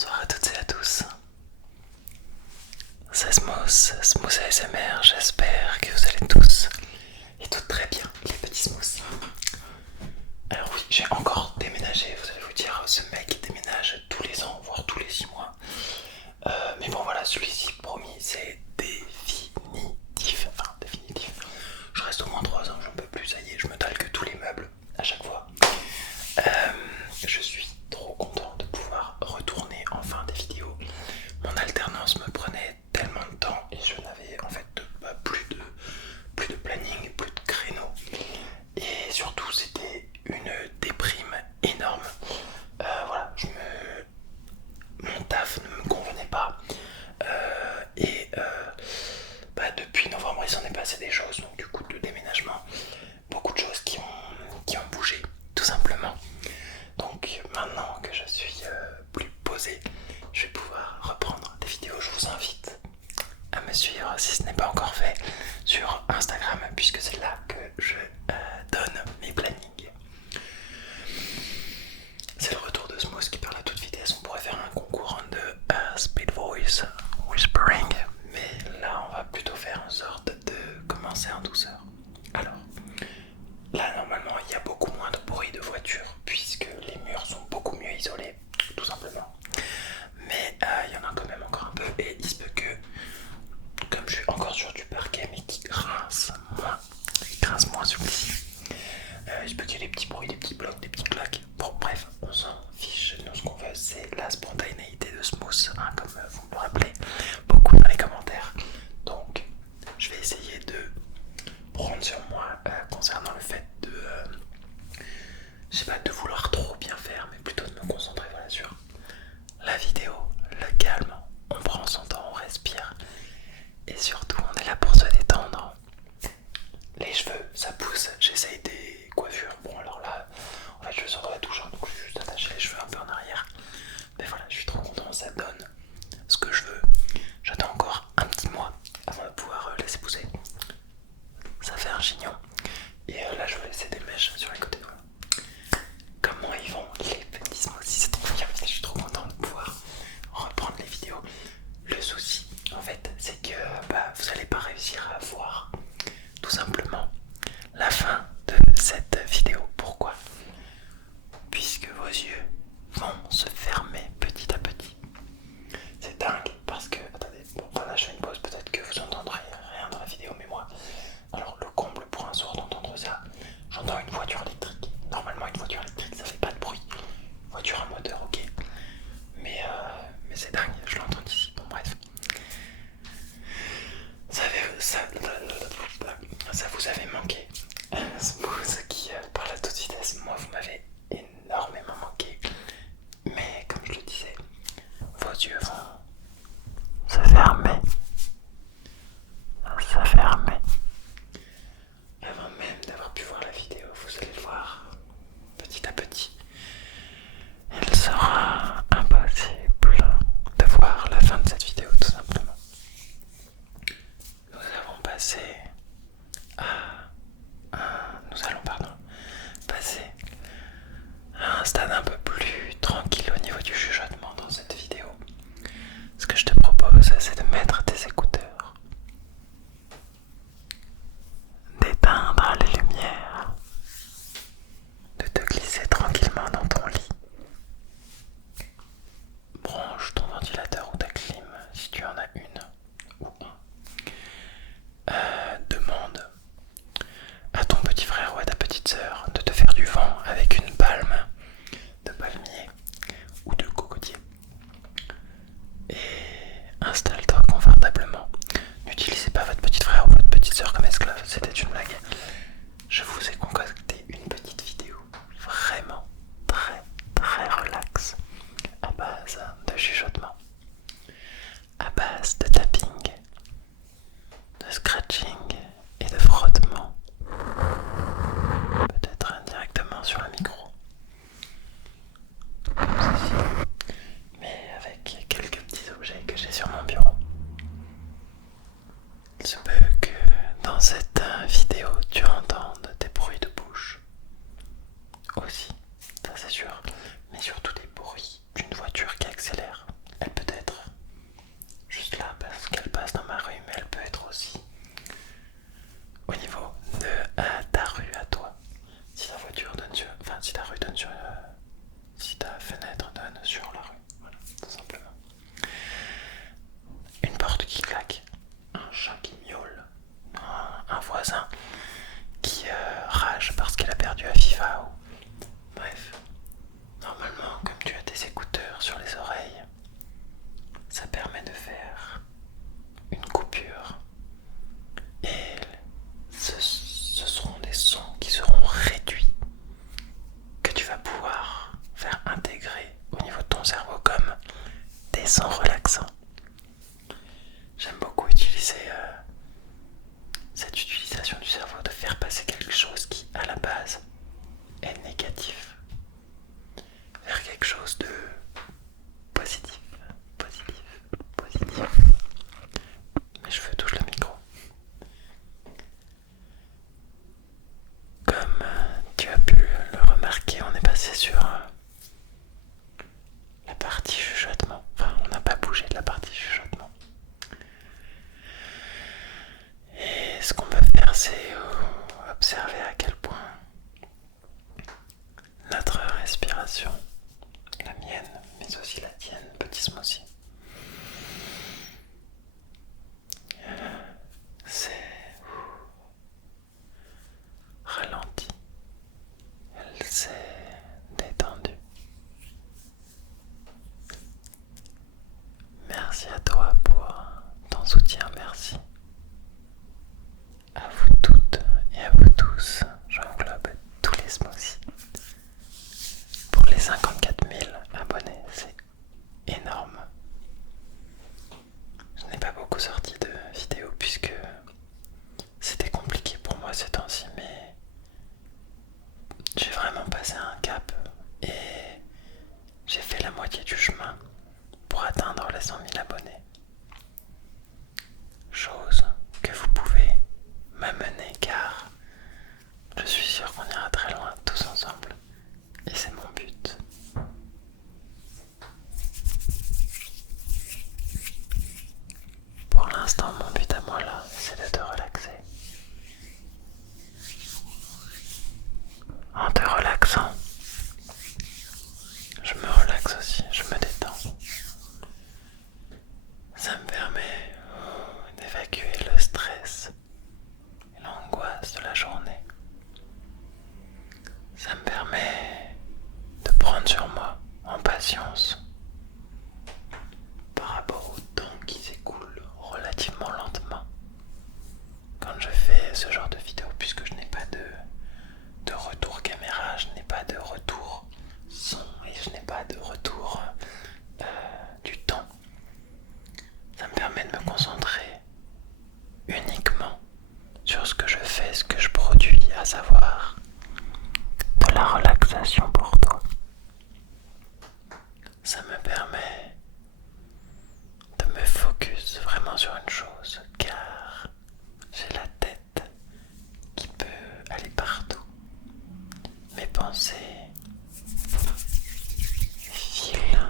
Bonsoir à toutes et à tous. C'est Smooth ASMR, j'espère que vous allez tous et toutes très bien, les petits smooths. Alors oui, j'ai encore déménagé, vous allez vous dire, ce mec déménage tous les ans, voire tous les 6 mois. Mais bon voilà, celui-ci, promis, c'est définitif. Enfin, définitif. Je reste au moins 3 ans, j'en peux plus, ça y est, je me talque tous les meubles à chaque fois. Je suis trop content de pouvoir retourner enfin des vidéos. Mon alternance me prenait tellement de temps et je n'avais en fait plus de planning, plus de créneaux. Et surtout c'était une déprime énorme. Voilà, mon taf ne me convenait pas. Depuis novembre il s'en est passé des choses, donc du coup de déménagement, beaucoup de choses qui ont bougé tout simplement. Donc maintenant que je suis plus posé, je vais pouvoir reprendre des vidéos. Je vous invite à me suivre si ce n'est pas encore fait sur Instagram, puisque c'est là que je donne mes plannings. C'est le retour de Smooth qui parle à toute vitesse. On pourrait faire un concours de speed voice whispering, mais là on va plutôt faire en sorte de commencer en douceur. Alors là normalement il y a beaucoup moins de bruit de voiture puisque les murs sont beaucoup mieux isolés, tout simplement. Mais il y en a quand même encore un peu et il se peut que, comme je suis encore sur du parquet mais qui grince moins celui-ci, il se peut qu'il y ait des petits bruits, des petits blocs, des petits claques. Bon bref, on s'en fiche, nous ce qu'on veut c'est la spontanéité de Smooth, hein, comme vous me le rappelez beaucoup dans les commentaires. Donc je vais essayer de prendre sur moi concernant le fait de je sais pas, de vouloir trop bien faire, mais plutôt de me concentrer voilà, sur la vidéo, le calme, on prend son temps, on respire et surtout on est là pour se détendre. Les cheveux ça pousse, j'essaye des coiffures. Bon alors là en fait je sors de la douche, donc je vais juste attacher les cheveux un peu en arrière. Mais voilà, je suis trop content, ça donne ce que je veux. J'attends encore un petit mois avant de pouvoir laisser pousser. Ça fait un chignon. Et là je vais laisser des mèches sur les côtés. Voilà. Comment ils vont les petits smoothies, c'est trop bien, je suis trop content de pouvoir reprendre les vidéos. Le souci en fait c'est que vous n'allez pas réussir à voir tout simplement la fin de cette vidéo. Pourquoi? Puisque vos yeux vont se fermer petit à petit. C'est dingue parce que, attendez, bon voilà je fais une pause, peut-être que vous entendrez rien dans la vidéo, mais moi, alors le comble pour un sourd d'entendre ça, j'entends une voiture électrique. Normalement une voiture électrique ça fait pas de bruit, voiture à moteur ok, mais c'est dingue, je l'entends d'ici, bon bref. Ça vous avait manqué, Smooth qui parle à toute vitesse, moi vous m'avez énormément manqué, mais comme je le disais, vos yeux vont se fermer, avant même d'avoir pu voir la vidéo, vous allez le voir petit à petit. Il sera impossible de vous sons relaxants. J'aime beaucoup utiliser cette utilisation du cerveau de faire passer quelque chose qui, à la base, est négatif vers quelque chose de positif, positif, positif. Mes cheveux touchent le micro. Comme tu as pu le remarquer, on est passé sur la partie chuchotement. Enfin, on n'a pas bougé de la partie chuchotement. Et ce qu'on peut faire, c'est observer à quel point notre respiration, la mienne, mais aussi la tienne, petit smoothie, c'est ralenti, elle s'est détendue. Merci à toi pour ton soutien, merci. À vous toutes et à vous tous, j'englobe tous les smoothies. Pour les 54 000 abonnés, c'est énorme. Je n'ai pas beaucoup sorti de vidéos puisque c'était compliqué pour moi ces temps-ci, mais j'ai vraiment passé un cap et j'ai fait la moitié du chemin pour atteindre les 100 000 abonnés. Chose que vous pouvez m'amener car je suis sûr qu'on ira très loin tous ensemble et c'est mon but. Pour l'instant, mon but à moi là, c'est de te relaxer. En te relaxant, je me relaxe aussi, je me détends. Ça me permet d'évacuer le stress et l'angoisse de la journée. Ça me permet de prendre sur moi en patience par rapport au temps qui s'écoule relativement lentement quand je fais ce genre de vidéo, puisque je n'ai pas de retour caméra, je n'ai pas de retour son et je n'ai pas de retour du temps. Ça me permet de me concentrer uniquement sur ce que je fais, ce que je produis, à savoir de la relaxation pour toi. Ça me permet de me focus vraiment sur une chose, car j'ai la tête qui peut aller partout. Mes pensées filent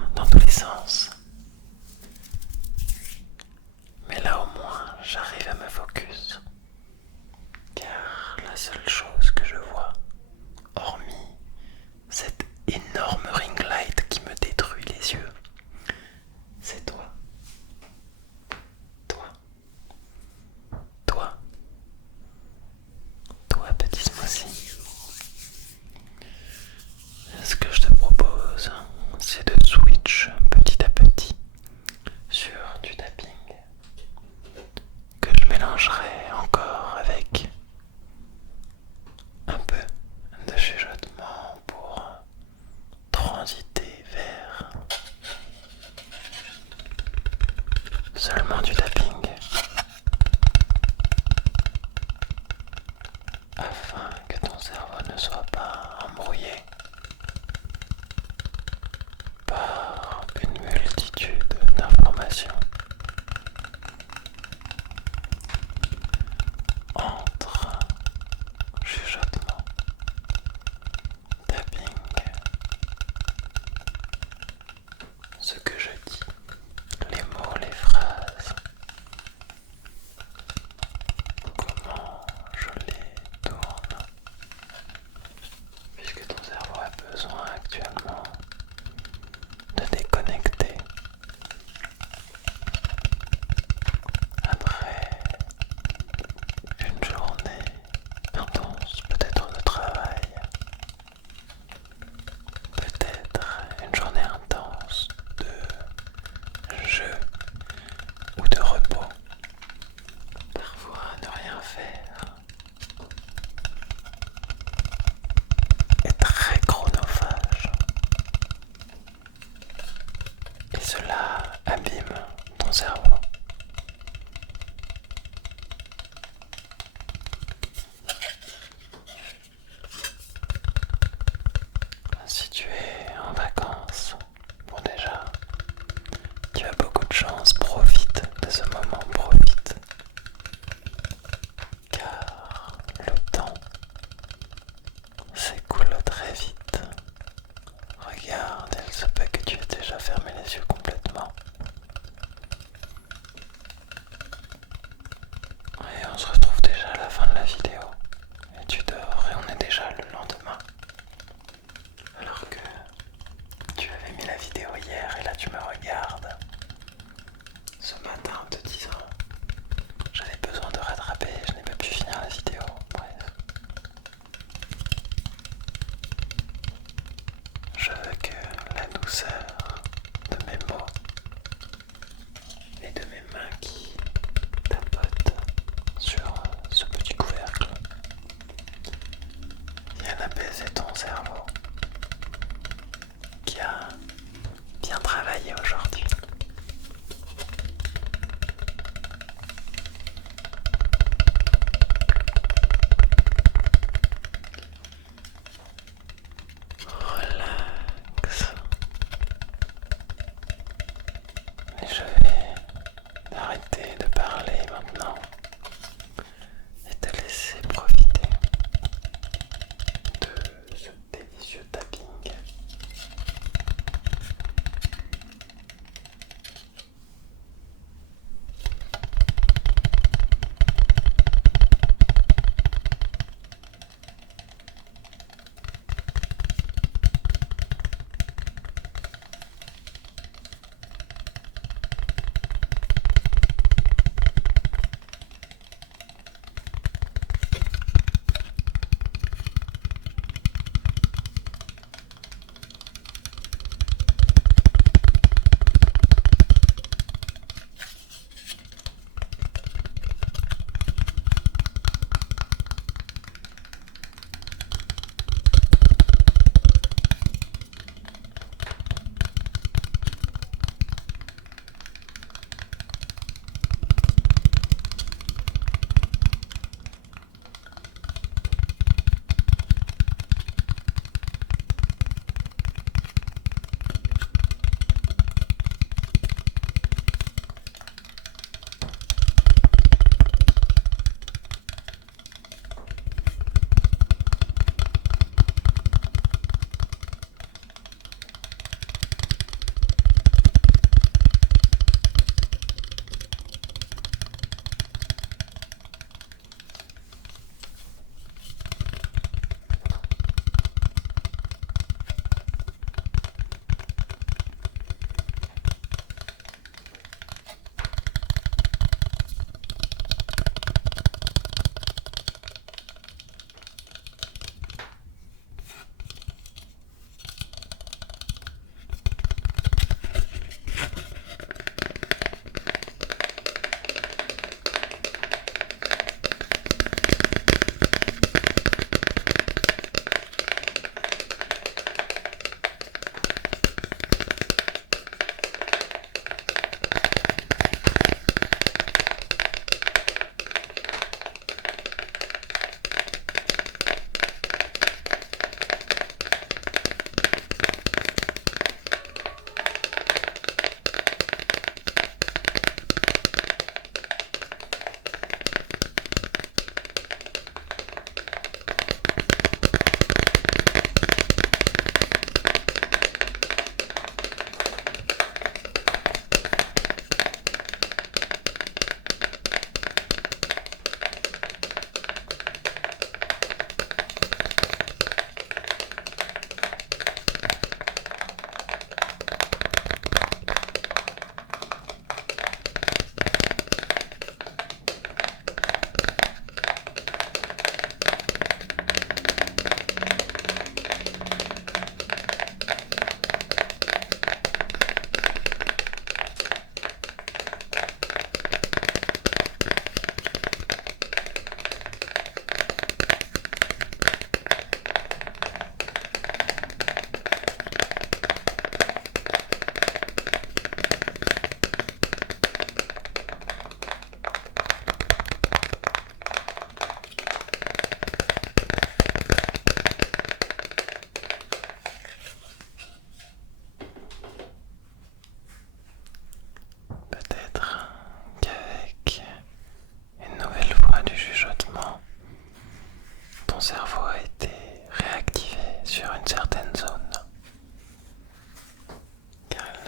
ton cerveau. Si tu es en vacances, bon déjà, tu as beaucoup de chance, profite de ce moment, profite. Car le temps s'écoule très vite. Regarde, il se peut que tu aies déjà fermé les yeux complètement. Et on se retrouve déjà à la fin de la vidéo. Et tu dors et on est déjà le lendemain. Alors que tu avais mis la vidéo hier et là tu me regardes ce matin en te disant j'avais besoin de rattraper, je n'ai pas pu finir la vidéo. Bref. Je veux que la douceur de mes mots et de mes mains qui tapotent sur ce petit couvercle viennent apaiser ton cerveau qui a bien travaillé aujourd'hui.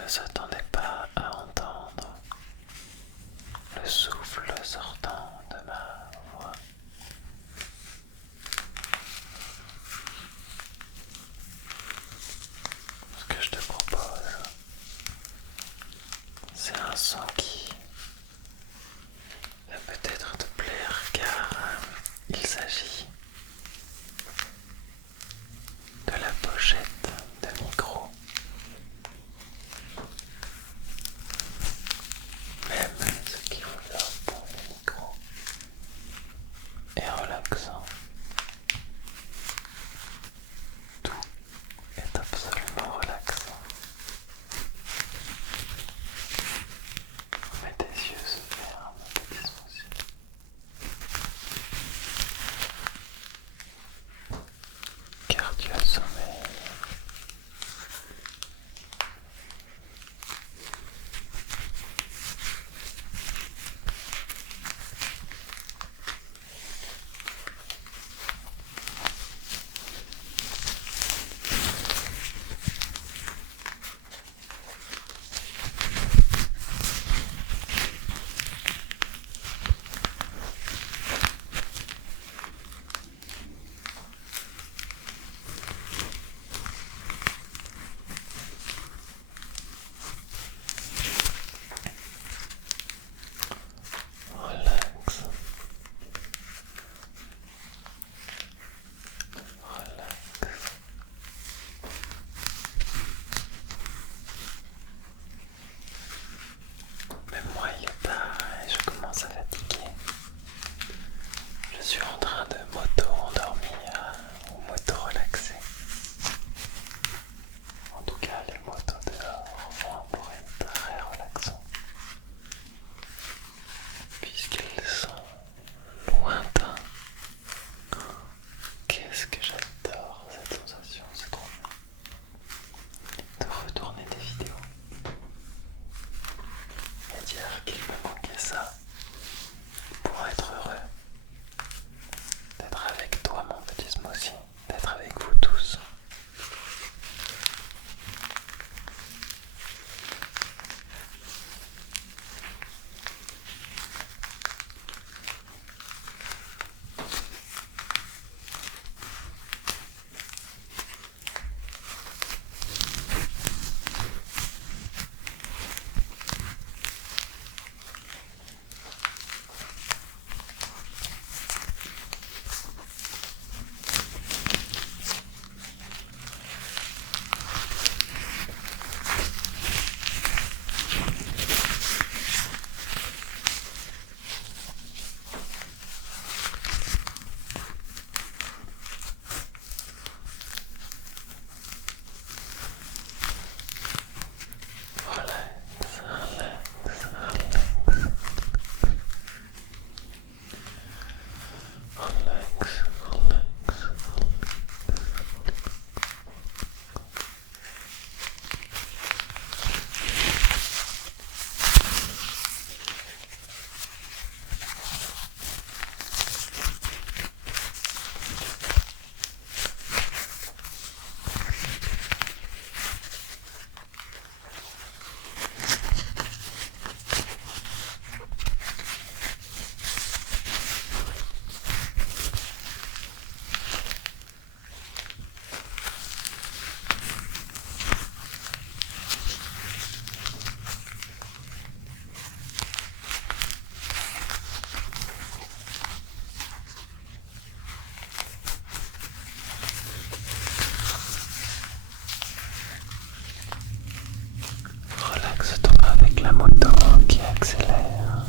ne s'attendait pas à entendre le souffle sortant de ma voix. Ce que je te propose, c'est un son qui va peut-être te plaire car il s'agit de la pochette de micro. Même ce qui enveloppe le micro est relaxant. Tout est absolument relaxant. Mais tes yeux se ferment, petit smoothie. Car tu as le sommeil. Relax, relax. Même moi il est tard et je commence à fatiguer. Je suis en train de m'auto-endormir ou m'auto-relaxer. En tout cas, les motos dehors pour être très relaxants. Puisqu'ils sont lointains. Qu'est-ce que j'adore cette sensation, c'est trop bien. De retourner des vidéos et dire qu'il me manquait ça pour être heureux. D'être avec toi mon petit smoothie, d'être avec vous tous. Relaxe-toi avec la moto qui accélère.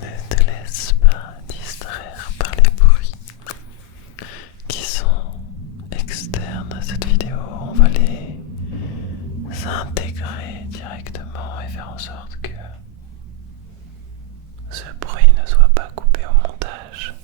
Ne te laisse pas distraire par les bruits qui sont externes à cette vidéo. On va les intégrer directement et faire en sorte que ce bruit ne soit pas coupé au montage.